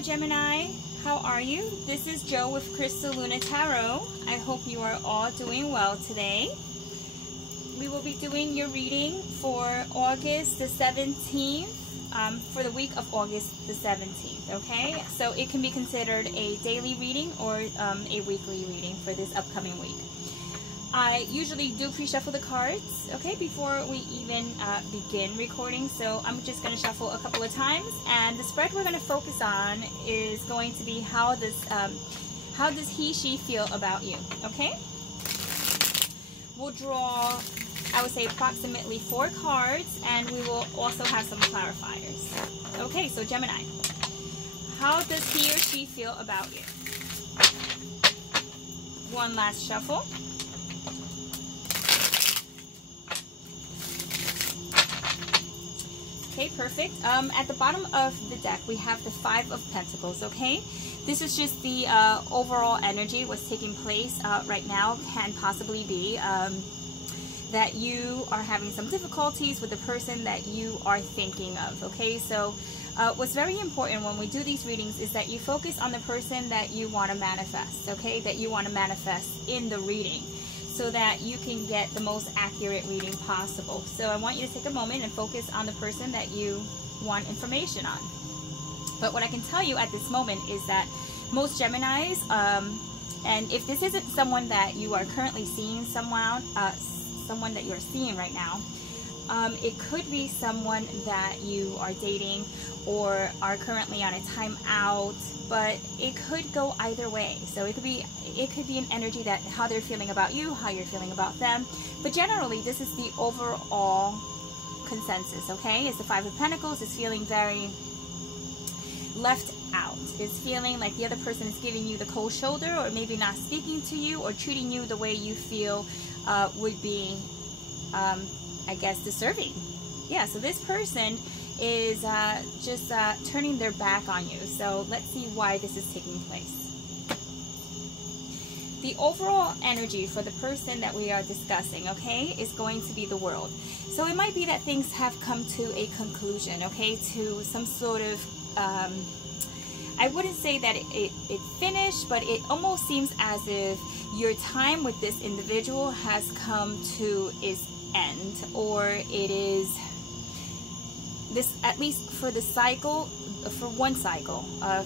Hello Gemini, how are you? This is Joe with Crystal Luna Tarot. I hope you are all doing well today. We will be doing your reading for August the 17th, for the week of August the 17th, okay? So it can be considered a daily reading or a weekly reading for this upcoming week. I usually do pre-shuffle the cards, okay, before we even begin recording. So I'm just going to shuffle a couple of times, and the spread we're going to focus on is going to be how does he, she feel about you, okay? We'll draw, I would say, approximately 4 cards, and we will also have some clarifiers. Okay, so Gemini, how does he or she feel about you? One last shuffle. Okay, perfect. At the bottom of the deck, we have the 5 of Pentacles, okay? This is just the overall energy, what's taking place right now. Can possibly be that you are having some difficulties with the person that you are thinking of, okay? So what's very important when we do these readings is that you focus on the person that you want to manifest, okay? That you want to manifest in the reading, so that you can get the most accurate reading possible. So I want you to take a moment and focus on the person that you want information on. But what I can tell you at this moment is that most Geminis, and if this isn't someone that you are currently seeing, someone that you're seeing right now, it could be someone that you are dating or are currently on a time out, but it could go either way. So it could be an energy that how they're feeling about you, how you're feeling about them. But generally, this is the overall consensus, okay? It's the 5 of Pentacles. It's feeling very left out. It's feeling like the other person is giving you the cold shoulder, or maybe not speaking to you, or treating you the way you feel would be, I guess, deserving. Yeah, so this person is just turning their back on you. So let's see why this is taking place. The overall energy for the person that we are discussing, okay, is going to be the World. So it might be that things have come to a conclusion, okay, to some sort of, I wouldn't say that it finished, but it almost seems as if your time with this individual has come to its end, or it is this, at least for the cycle, for one cycle,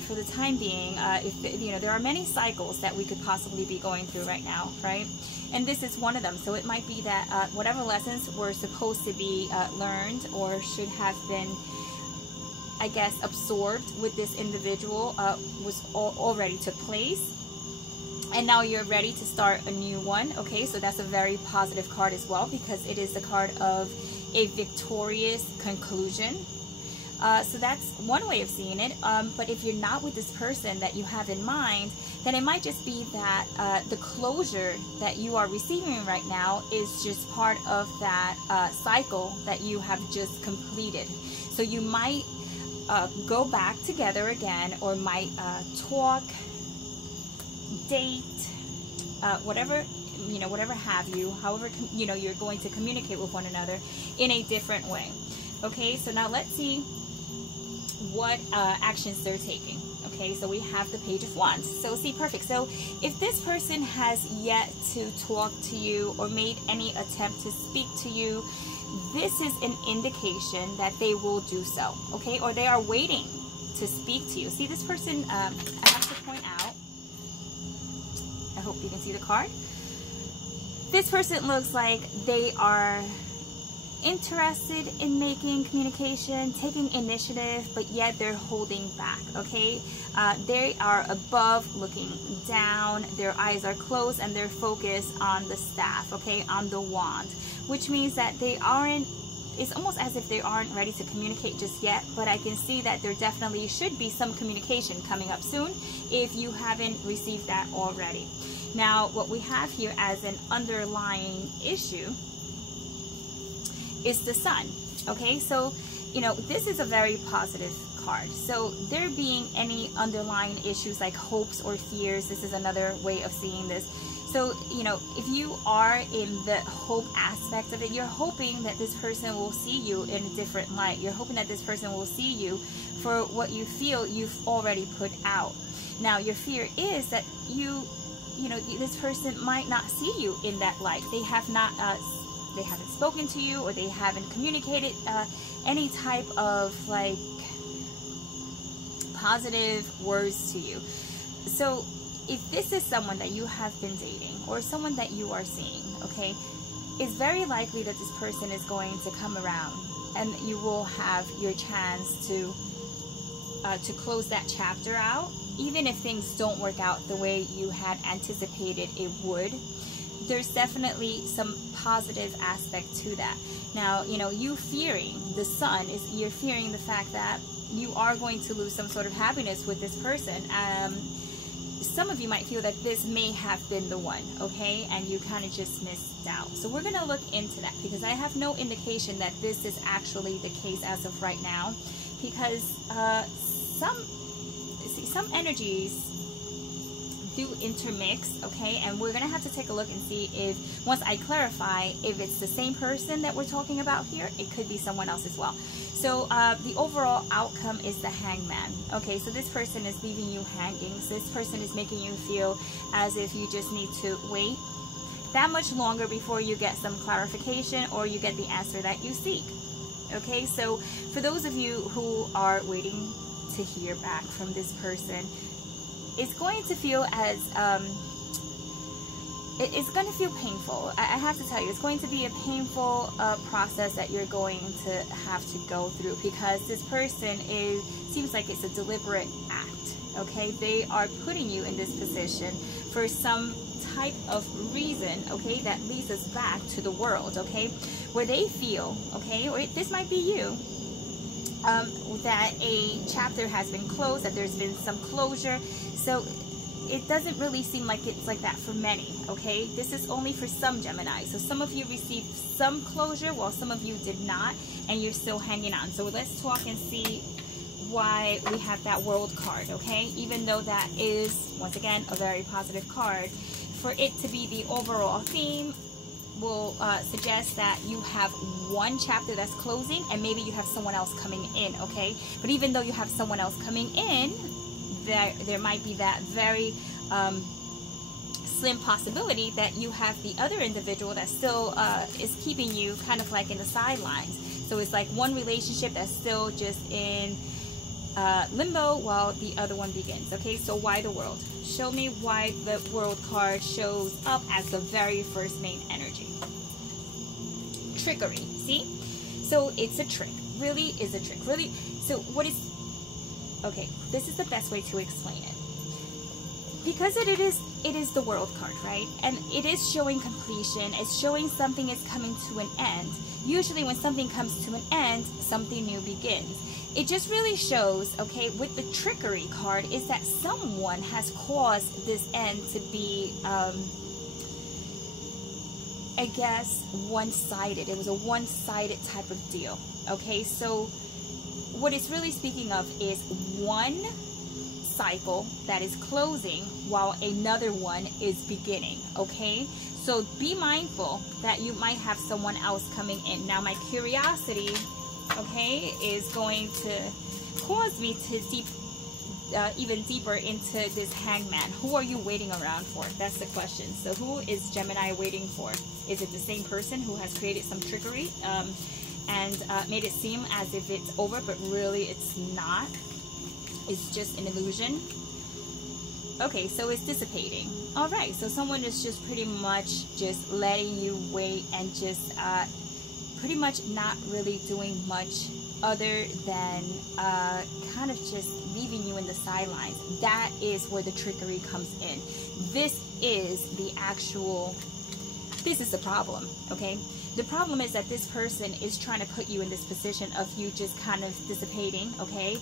for the time being. If you know, there are many cycles that we could possibly be going through right now, right? And this is one of them. So it might be that whatever lessons were supposed to be learned, or should have been, I guess, absorbed with this individual, was already took place, and now you're ready to start a new one. Okay, so that's a very positive card as well, because it is the card of a victorious conclusion. So that's one way of seeing it. But if you're not with this person that you have in mind, then it might just be that the closure that you are receiving right now is just part of that cycle that you have just completed. So you might go back together again, or might talk, date, whatever, you know, whatever have you, however, you know, you're going to communicate with one another in a different way. Okay, so now let's see what actions they're taking. Okay, so we have the Page of Wands. So see, perfect. So if this person has yet to talk to you or made any attempt to speak to you, this is an indication that they will do so, okay? Or they are waiting to speak to you. See, this person, I have to point out, I hope you can see the card. This person looks like they are interested in making communication, taking initiative, but yet they're holding back, okay? They are above looking down, their eyes are closed, and they're focused on the staff, okay, on the wand, which means that they aren't, it's almost as if they aren't ready to communicate just yet, but I can see that there definitely should be some communication coming up soon if you haven't received that already. Now, what we have here as an underlying issue is the Sun, okay? So you know, this is a very positive card. So there being any underlying issues like hopes or fears, this is another way of seeing this. So, you know, if you are in the hope aspect of it, you're hoping that this person will see you in a different light. You're hoping that this person will see you for what you feel you've already put out. Now, your fear is that you know, this person might not see you in that light. They have not, they haven't spoken to you, or they haven't communicated any type of like positive words to you. So if this is someone that you have been dating or someone that you are seeing, okay, it's very likely that this person is going to come around and you will have your chance to close that chapter out. Even if things don't work out the way you had anticipated it would, there's definitely some positive aspect to that. Now, you know, you fearing the sun is, you're fearing the fact that you are going to lose some sort of happiness with this person. Some of you might feel that this may have been the one, okay, and you kind of just missed out. So we're going to look into that, because I have no indication that this is actually the case as of right now, because some energies do intermix, okay, and we're gonna have to take a look and see if, once I clarify, if it's the same person that we're talking about here, it could be someone else as well. So the overall outcome is the Hangman. Okay, so this person is leaving you hanging. So this person is making you feel as if you just need to wait that much longer before you get some clarification or you get the answer that you seek. Okay, so for those of you who are waiting to hear back from this person, it's going to feel as it's going to feel painful. I have to tell you, it's going to be a painful process that you're going to have to go through, because this person seems like it's a deliberate act. Okay, they are putting you in this position for some type of reason, okay, that leads us back to the world, okay, where they feel, okay, or this might be you, that a chapter has been closed, that there's been some closure. So it doesn't really seem like it's like that for many, okay? This is only for some Gemini. So some of you received some closure while some of you did not, and you're still hanging on. So let's talk and see why we have that World card, okay? Even though that is, once again, a very positive card, for it to be the overall theme will suggest that you have one chapter that's closing and maybe you have someone else coming in, okay? But even though you have someone else coming in, there might be that very slim possibility that you have the other individual that still is keeping you kind of like in the sidelines. So it's like one relationship that's still just in limbo while the other one begins, okay? So why the World? Show me why the World card shows up as the very first main energy. Trickery, see? So it's a trick, really is a trick, really. So what is, okay, this is the best way to explain it. Because it is the World card, right? And it is showing completion, it's showing something is coming to an end. Usually when something comes to an end, something new begins. It just really shows, okay, with the Trickery card, is that someone has caused this end to be, I guess, one-sided. It was a one-sided type of deal, okay? So what it's really speaking of is one cycle that is closing while another one is beginning, okay? So be mindful that you might have someone else coming in. Now my curiosity, okay, is going to cause me to even deeper into this Hangman. Who are you waiting around for? That's the question. So who is Gemini waiting for? Is it the same person who has created some trickery and made it seem as if it's over, but really it's not? It's just an illusion. Okay, so it's dissipating. All right, so someone is just pretty much just letting you wait and just pretty much not really doing much other than kind of just leaving you in the sidelines. That is where the trickery comes in. This is the actual, this is the problem, okay? The problem is that this person is trying to put you in this position of you just kind of dissipating, okay?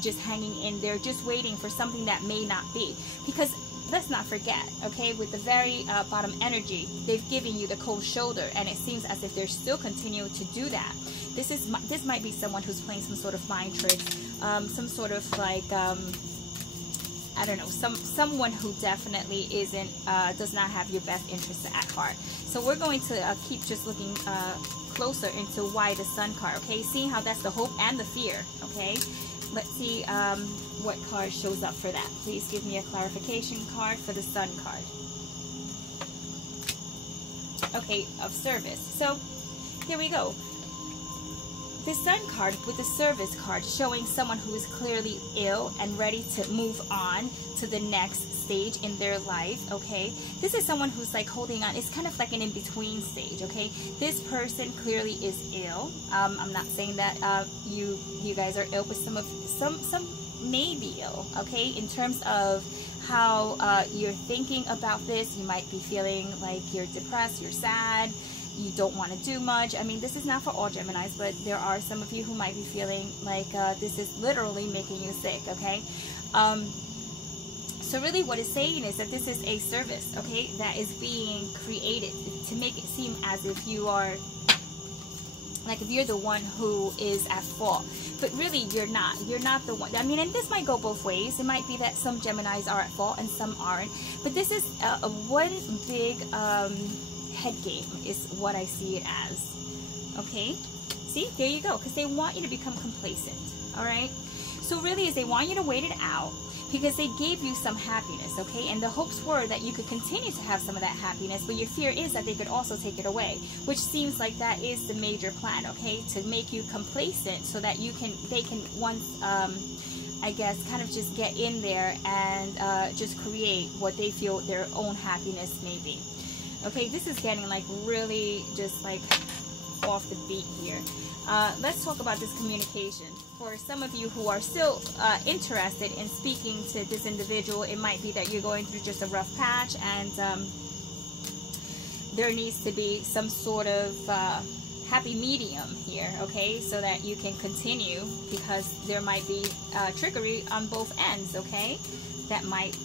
Just hanging in there, just waiting for something that may not be. Because let's not forget, okay, with the very bottom energy, they've given you the cold shoulder, and it seems as if they're still continuing to do that. This might be someone who's playing some sort of mind tricks, some sort of like I don't know, someone who definitely isn't does not have your best interest at heart. So we're going to keep just looking closer into why the Sun card, okay, seeing how that's the hope and the fear. Okay, let's see what card shows up for that. Please give me a clarification card for the Sun card. Okay, of service. So here we go. The Sun card with the service card showing someone who is clearly ill and ready to move on to the next stage in their life, okay? This is someone who's like holding on. It's kind of like an in-between stage, okay? This person clearly is ill. I'm not saying that you guys are ill, but some may be ill, okay? In terms of how you're thinking about this, you might be feeling like you're depressed, you're sad, you don't want to do much. I mean, this is not for all Geminis, but there are some of you who might be feeling like this is literally making you sick, okay? So really what it's saying is that this is a service, okay, that is being created to make it seem as if you are, like if you're the one who is at fault. But really, you're not. You're not the one. I mean, and this might go both ways. It might be that some Geminis are at fault and some aren't. But this is one big head game is what I see it as. Okay? See? There you go. Because they want you to become complacent. Alright? So really is they want you to wait it out because they gave you some happiness, okay? And the hopes were that you could continue to have some of that happiness, but your fear is that they could also take it away, which seems like that is the major plan, okay? To make you complacent so that they can once, I guess, kind of just get in there and just create what they feel their own happiness may be. Okay, this is getting like really just like off the beat here. Let's talk about this communication. For some of you who are still interested in speaking to this individual, it might be that you're going through just a rough patch and there needs to be some sort of happy medium here, okay, so that you can continue, because there might be trickery on both ends, okay? That might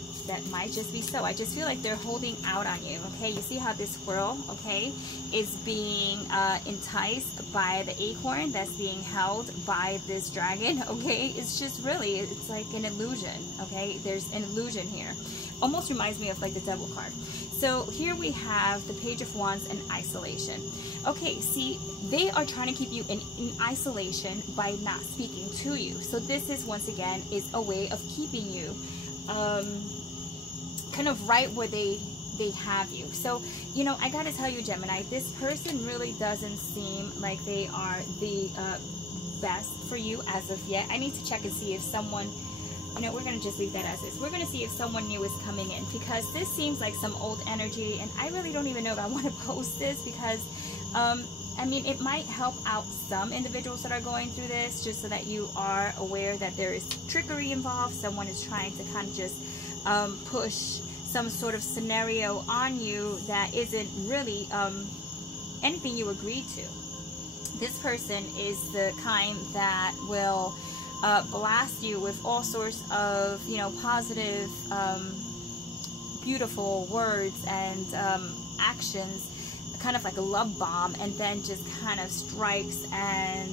just be so. I just feel like they're holding out on you, okay? You see how this squirrel, okay, is being enticed by the acorn that's being held by this dragon, okay? It's just really, it's like an illusion, okay? There's an illusion here. Almost reminds me of like the Devil card. So here we have the Page of Wands and isolation. Okay, see, they are trying to keep you in isolation by not speaking to you. So this is, once again, is a way of keeping you kind of right where they have you. So, you know, I gotta tell you, Gemini, this person really doesn't seem like they are the best for you as of yet. I need to check and see if someone, you know, we're gonna just leave that as is. We're gonna see if someone new is coming in, because this seems like some old energy, and I really don't even know if I want to post this, because I mean, it might help out some individuals that are going through this, just so that you are aware that there is trickery involved. Someone is trying to kind of just push some sort of scenario on you that isn't really anything you agreed to. This person is the kind that will blast you with all sorts of, you know, positive, beautiful words and actions, kind of like a love bomb, and then just kind of strikes and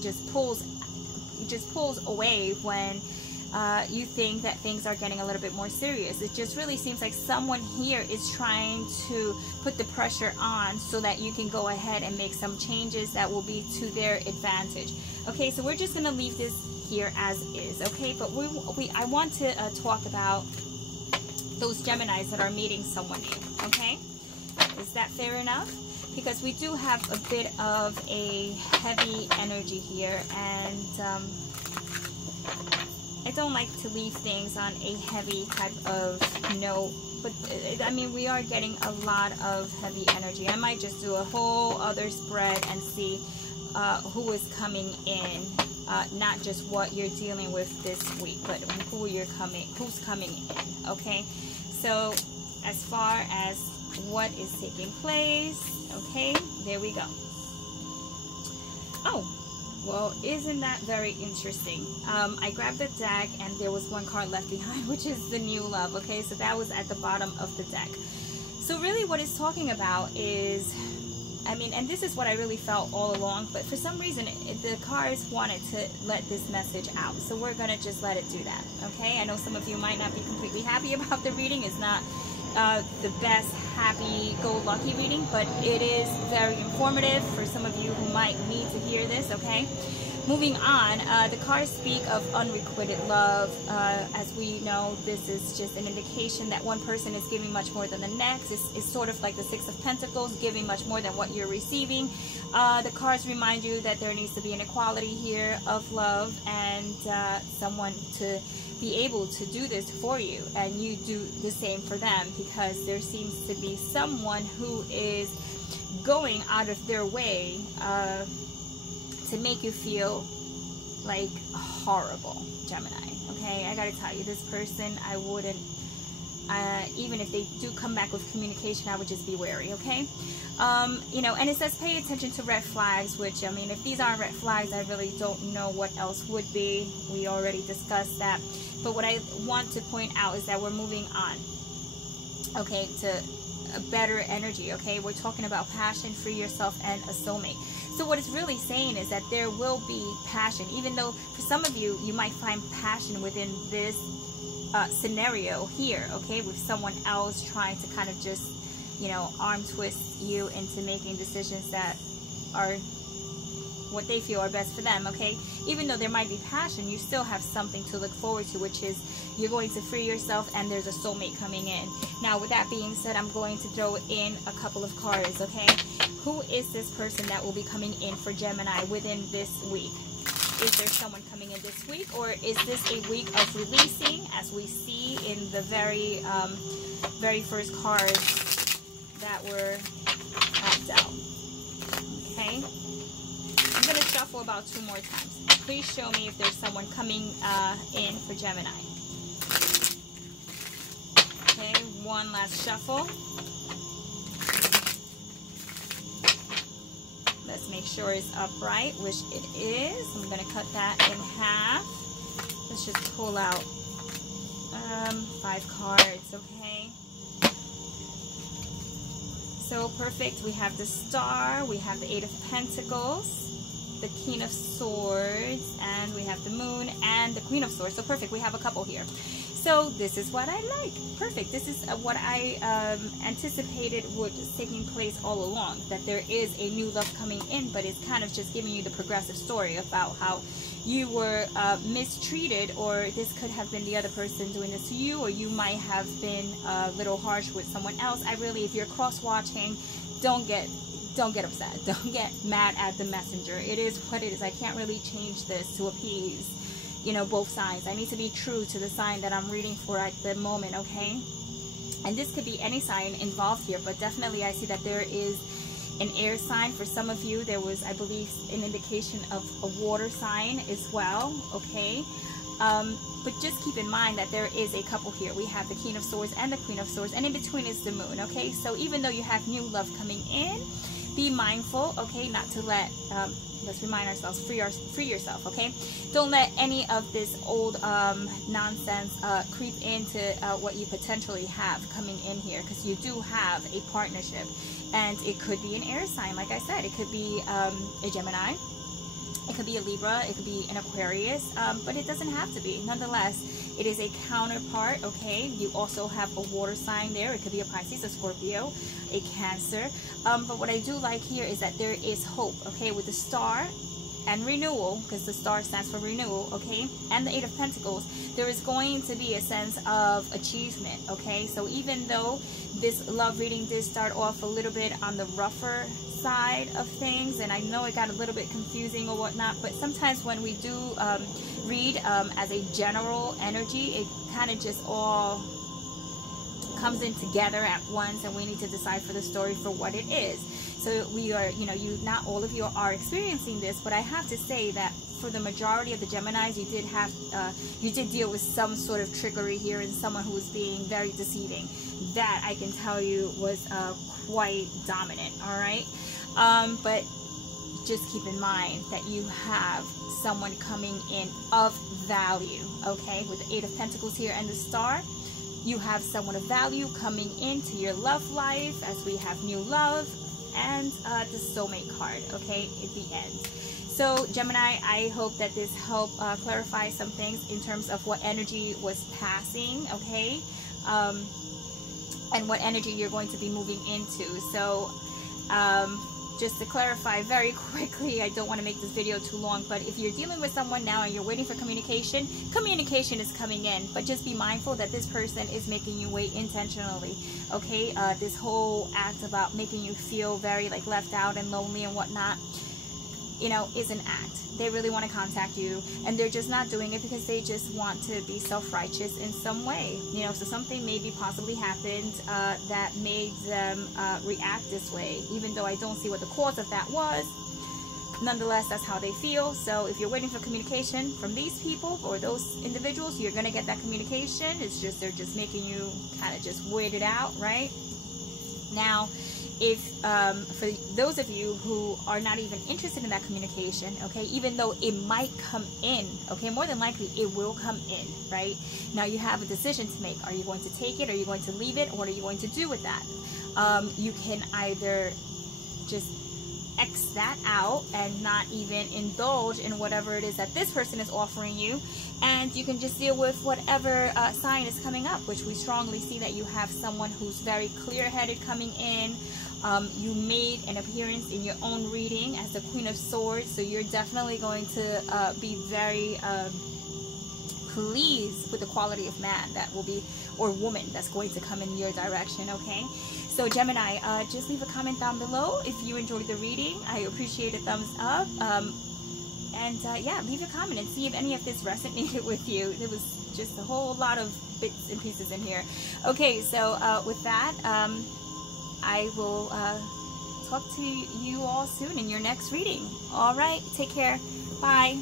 just pulls away when you think that things are getting a little bit more serious. It just really seems like someone here is trying to put the pressure on so that you can go ahead and make some changes that will be to their advantage. Okay, so we're just going to leave this here as is, okay? But I want to talk about those Geminis that are meeting someone new, okay? Is that fair enough? Because we do have a bit of a heavy energy here, and I don't like to leave things on a heavy type of note, but I mean, we are getting a lot of heavy energy. I might just do a whole other spread and see who is coming in, not just what you're dealing with this week, but who's coming in, okay? So as far as what is taking place, okay, there we go. Oh, Well, isn't that very interesting? I grabbed the deck and there was one card left behind, which is the new love. Okay, so that was at the bottom of the deck. So really what it's talking about is, I mean, and this is what I really felt all along, but for some reason the cards wanted to let this message out. So we're going to just let it do that. Okay, I know some of you might not be completely happy about the reading. It's not the best happy-go-lucky reading, but it is very informative for some of you who might need to hear this. Okay, moving on, the cards speak of unrequited love. As we know, this is just an indication that one person is giving much more than the next. It's sort of like the Six of Pentacles, giving much more than what you're receiving. The cards remind you that there needs to be an equality here of love, and someone to be able to do this for you, and you do the same for them, because there seems to be someone who is going out of their way to make you feel like horrible, Gemini. Okay, I gotta tell you, this person, I wouldn't, even if they do come back with communication, I would just be wary. Okay, you know, and it says pay attention to red flags, which, I mean, if these aren't red flags, I really don't know what else would be. We already discussed that. But what I want to point out is that we're moving on, okay, to a better energy. Okay, we're talking about passion, free yourself, and a soulmate. So what it's really saying is that there will be passion, even though for some of you, you might find passion within this scenario here, okay, with someone else trying to kind of just, you know, arm twist you into making decisions that are what they feel are best for them. Okay, even though there might be passion, you still have something to look forward to, which is you're going to free yourself, and there's a soulmate coming in. Now, with that being said, I'm going to throw in a couple of cards. Okay, who is this person that will be coming in for Gemini within this week? Is there someone coming in this week, or is this a week of releasing, as we see in the very first cards that were dealt? Okay, I'm going to shuffle about 2 more times. Please show me if there's someone coming in for Gemini. Okay, one last shuffle. Let's make sure it's upright, which it is. I'm going to cut that in half. Let's just pull out 5 cards, okay? So perfect. We have the Star, we have the 8 of Pentacles, the King of Swords, and we have the Moon and the Queen of Swords. So perfect. We have a couple here. So this is what I like. Perfect. This is what I anticipated was taking place all along, that there is a new love coming in, but it's kind of just giving you the progressive story about how you were mistreated, or this could have been the other person doing this to you, or you might have been a little harsh with someone else. I really, if you're cross-watching, don't get upset. Don't get mad at the messenger. It is what it is. I can't really change this to appease, you know, both sides. I need to be true to the sign that I'm reading for at the moment, okay? And this could be any sign involved here, but definitely I see that there is an air sign. For some of you, there was, I believe, an indication of a water sign as well, okay? But just keep in mind that there is a couple here. We have the King of Swords and the Queen of Swords, and in between is the Moon, okay? So even though you have new love coming in, be mindful, okay, not to let, let's remind ourselves, free yourself, okay? Don't let any of this old nonsense creep into what you potentially have coming in here, because you do have a partnership, and it could be an air sign. Like I said, it could be a Gemini, it could be a Libra, it could be an Aquarius, but it doesn't have to be. Nonetheless, it is a counterpart, okay? You also have a water sign there. It could be a Pisces, a Scorpio, a Cancer. But what I do like here is that there is hope, okay? With the Star and renewal, because the Star stands for renewal, okay? And the 8 of Pentacles, there is going to be a sense of achievement, okay? So even though this love reading did start off a little bit on the rougher side of things, and I know it got a little bit confusing or whatnot, but sometimes when we do read as a general energy, it kind of just all comes in together at once, and we need to decipher the story for what it is. So we are, you know, not all of you are experiencing this, but I have to say that for the majority of the Geminis, you did deal with some sort of trickery here, and someone who was being very deceiving. That I can tell you was quite dominant. All right, but just keep in mind that you have someone coming in of value, okay? With the 8 of Pentacles here and the Star, you have someone of value coming into your love life, as we have new love and the soulmate card, okay, at the end. So Gemini, I hope that this helped clarify some things in terms of what energy was passing, okay, and what energy you're going to be moving into. So just to clarify very quickly, I don't want to make this video too long, but if you're dealing with someone now and you're waiting for communication, communication is coming in, but just be mindful that this person is making you wait intentionally, okay? This whole act about making you feel very like left out and lonely and whatnot, you know, is an act. They really want to contact you, and they're just not doing it because they just want to be self-righteous in some way, you know. So something maybe possibly happened that made them react this way, even though I don't see what the cause of that was. Nonetheless, that's how they feel. So if you're waiting for communication from these people or those individuals, you're going to get that communication. It's just they're just making you kind of just wait it out, right? Now, if for those of you who are not even interested in that communication, okay, even though it might come in, okay, more than likely it will come in, right? Now you have a decision to make. Are you going to take it? Are you going to leave it? What are you going to do with that? You can either just X that out and not even indulge in whatever it is that this person is offering you, and you can just deal with whatever sign is coming up, which we strongly see that you have someone who's very clear-headed coming in. You made an appearance in your own reading as the Queen of Swords, so you're definitely going to be very pleased with the quality of man that will be, or woman that's going to come in your direction, okay? So Gemini, just leave a comment down below if you enjoyed the reading. I appreciate a thumbs up. Yeah, leave a comment and see if any of this resonated with you. There was just a whole lot of bits and pieces in here. Okay, so with that, I will talk to you all soon in your next reading. All right, take care. Bye.